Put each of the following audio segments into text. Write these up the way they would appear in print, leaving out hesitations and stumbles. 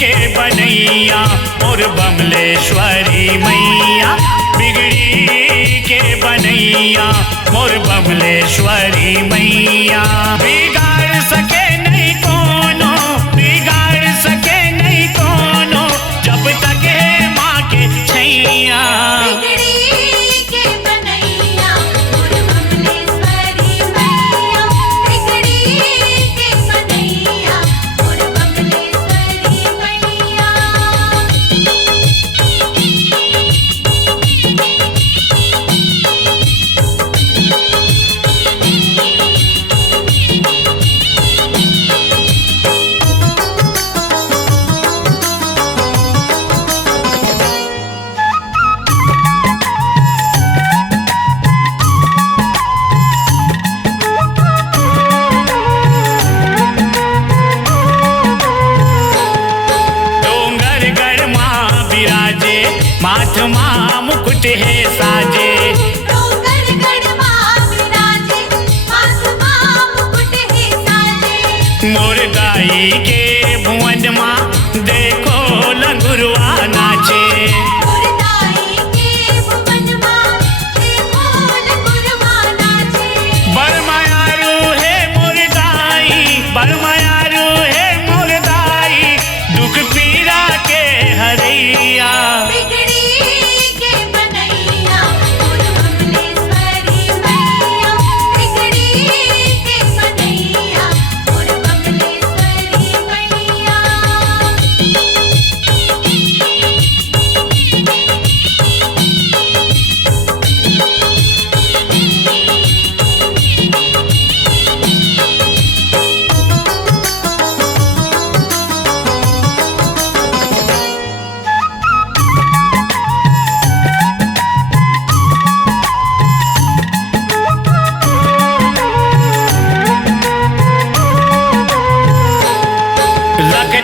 के बनैया और बमलेश्वरी मैया, बिगड़ी के बनैया मोर बमलेश्वरी मैया। बिगाड़ सके नहीं कोनो, बिगाड़ सके नहीं कोनो, जब तक है माँ के छैया। माथ माँ मुकुट है साजे, मोर गाई के भुवन माँ देखो लंगुरवा नाचे। बरमायारू है मोर दाई, बरमायारू है मोर दाई, दुख पीड़ा के हरैया।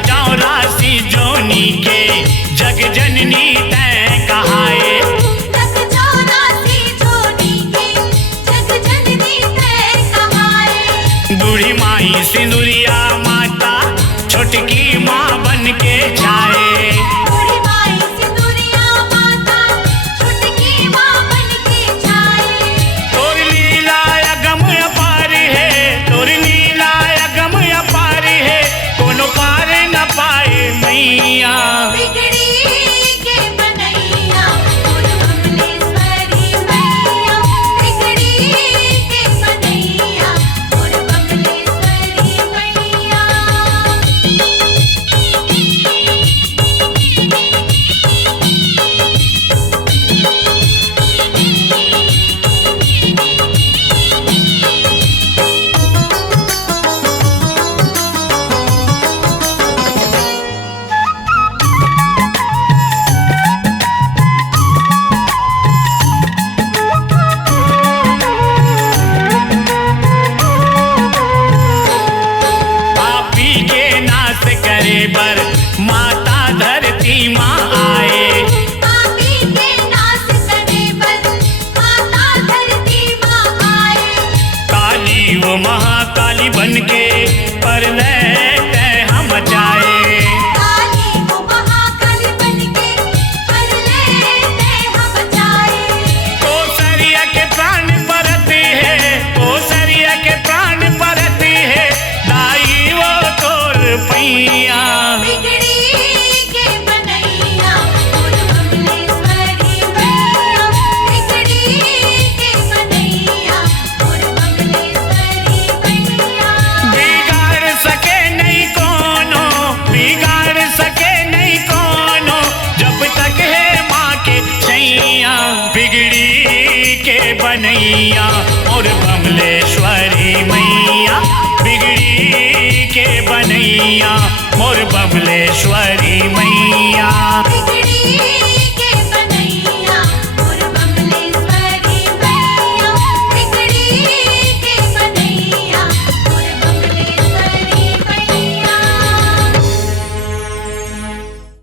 चौरासी जोनी के जग जननी तैं कहाए, बूढ़ी माई सिंदुरिया माता छोटकी माँ बन के छाए। तोर लीला अगम अपार है, तोर लीला अगम अपार है, कोनो पार न पाए मैया। बर माता धरती माँ आए, काली वो महाकाली बन के प्रलय तय हम मचाए। कोसरिया के प्राण परती है, कोसरिया के प्राण परती है, दाई वो तोर पैया। बिगड़ी के बनैया और बमलेश्वरी मैया, बिगड़ी के बनैया मोर बमलेश्वरी मैया।